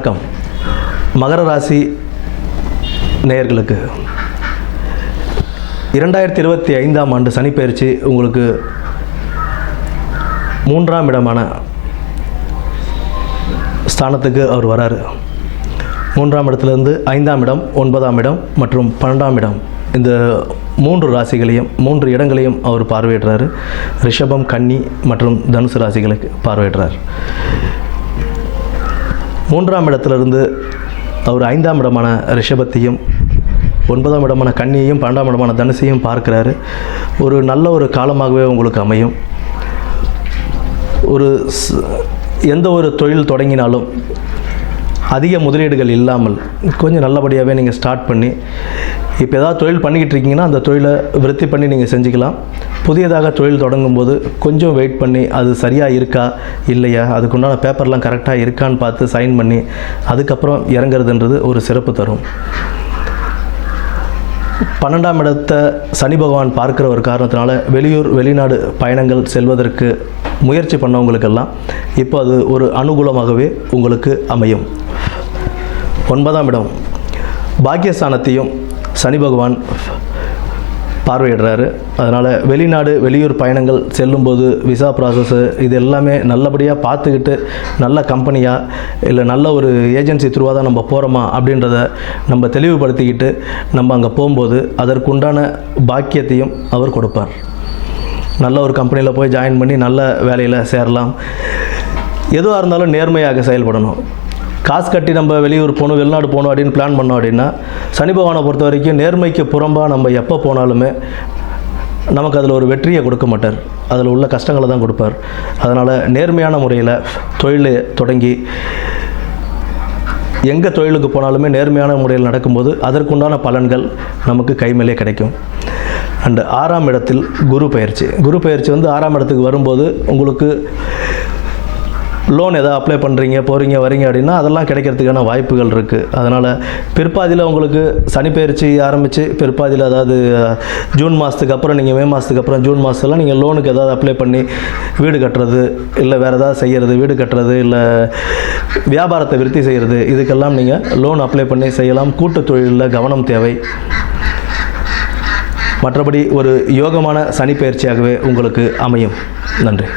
வணக்கம். மகர ராசி நேயர்களுக்கு. இரண்டாயிரத்தி இருபத்தி ஐந்தாம் ஆண்டு சனிப்பெயர்ச்சி உங்களுக்கு மூன்றாம் இடமான ஸ்தானத்துக்கு அவர் வராரு. மூன்றாம் இடத்துலேருந்து ஐந்தாம் இடம் ஒன்பதாம் இடம் மற்றும் பன்னெண்டாம் இடம். இந்த மூன்று ராசிகளையும் மூன்று இடங்களையும் அவர் பார்வையிடுறாரு. ரிஷபம் கன்னி மற்றும் தனுசு ராசிகளுக்கு பார்வையிடுறார். மூன்றாம் இடத்திலிருந்து அவர் ஐந்தாம் இடமான ரிஷபத்தையும் ஒன்பதாம் இடமான கன்னியையும் பன்னெண்டாம் இடமான தனுசையும் பார்க்கிறாரு. ஒரு நல்ல ஒரு காலமாகவே உங்களுக்கு அமையும். ஒரு எந்த ஒரு தொழில் தொடங்கினாலும் அதிக முதலீடுகள் இல்லாமல் கொஞ்சம் நல்லபடியாகவே நீங்கள் ஸ்டார்ட் பண்ணி இப்போ ஏதாவது தொழில் பண்ணிக்கிட்டு இருக்கீங்கன்னா அந்த தொழிலை விருத்தி பண்ணி நீங்கள் செஞ்சுக்கலாம். புதியதாக தொழில் தொடங்கும் போது கொஞ்சம் வெயிட் பண்ணி அது சரியாக இருக்கா இல்லையா அதுக்குண்டான பேப்பர்லாம் கரெக்டாக இருக்கான்னு பார்த்து சைன் பண்ணி அதுக்கப்புறம் இறங்குறதுன்றது ஒரு சிறப்பு தரும். பன்னெண்டாம் இடத்தை சனி பகவான் பார்க்குற ஒரு காரணத்தினால வெளியூர் வெளிநாடு பயணங்கள் செல்வதற்கு முயற்சி பண்ணவங்களுக்கெல்லாம் இப்போ அது ஒரு அனுகூலமாகவே உங்களுக்கு அமையும். ஒன்பதாம் இடம் பாக்கியஸ்தானத்தையும் சனி பகவான் பார்வையிடுறாரு. அதனால் வெளிநாடு வெளியூர் பயணங்கள் செல்லும்போது விசா ப்ராசஸ்ஸு இது எல்லாமே நல்லபடியாக பார்த்துக்கிட்டு நல்ல கம்பெனியாக இல்லை நல்ல ஒரு ஏஜென்சி த்ரூவாக தான் நம்ம போகிறோமா அப்படின்றத நம்ம தெளிவுபடுத்திக்கிட்டு நம்ம அங்கே போகும்போது அதற்குண்டான பாக்கியத்தையும் அவர் கொடுப்பார். நல்ல ஒரு கம்பெனியில் போய் ஜாயின் பண்ணி நல்ல வேலையில் சேரலாம். எதுவாக இருந்தாலும் நேர்மையாக செயல்படணும். காசு கட்டி நம்ம வெளியூர் போகணும் வெளிநாடு போகணும் அப்படின்னு பிளான் பண்ணோம் அப்படின்னா சனி பகவானை பொறுத்த வரைக்கும் நேர்மைக்கு புறம்பாக நம்ம எப்போ போனாலுமே நமக்கு அதில் ஒரு வெற்றியை கொடுக்க மாட்டார். அதில் உள்ள கஷ்டங்களை தான் கொடுப்பார். அதனால் நேர்மையான முறையில் தொழிலை தொடங்கி எங்கே தொழிலுக்கு போனாலுமே நேர்மையான முறையில் நடக்கும்போது அதற்குண்டான பலன்கள் நமக்கு கைமேலே கிடைக்கும். அண்டு ஆறாம் இடத்தில் குரு பயிற்சி. குரு பயிற்சி வந்து ஆறாம் இடத்துக்கு வரும்போது உங்களுக்கு லோன் எதாவது அப்ளை பண்ணுறீங்க போகிறீங்க வரீங்க அப்படின்னா அதெல்லாம் கிடைக்கிறதுக்கான வாய்ப்புகள் இருக்குது அதனால் பிற்பாதியில் உங்களுக்கு சனி பயிற்சி ஆரம்பித்து பிற்பாதியில் அதாவது ஜூன் மாதத்துக்கு அப்புறம் நீங்கள் மே மாதத்துக்கு அப்புறம் ஜூன் மாதத்துலாம் நீங்கள் லோனுக்கு எதாவது அப்ளை பண்ணி வீடு கட்டுறது இல்லை வேறு ஏதாவது செய்கிறது வீடு கட்டுறது இல்லை வியாபாரத்தை விருத்தி செய்கிறது இதுக்கெல்லாம் நீங்கள் லோன் அப்ளை பண்ணி செய்யலாம். கூட்டு தொழிலில் கவனம் தேவை. மற்றபடி ஒரு யோகமான சனி பயிற்சியாகவே உங்களுக்கு அமையும். நன்றி.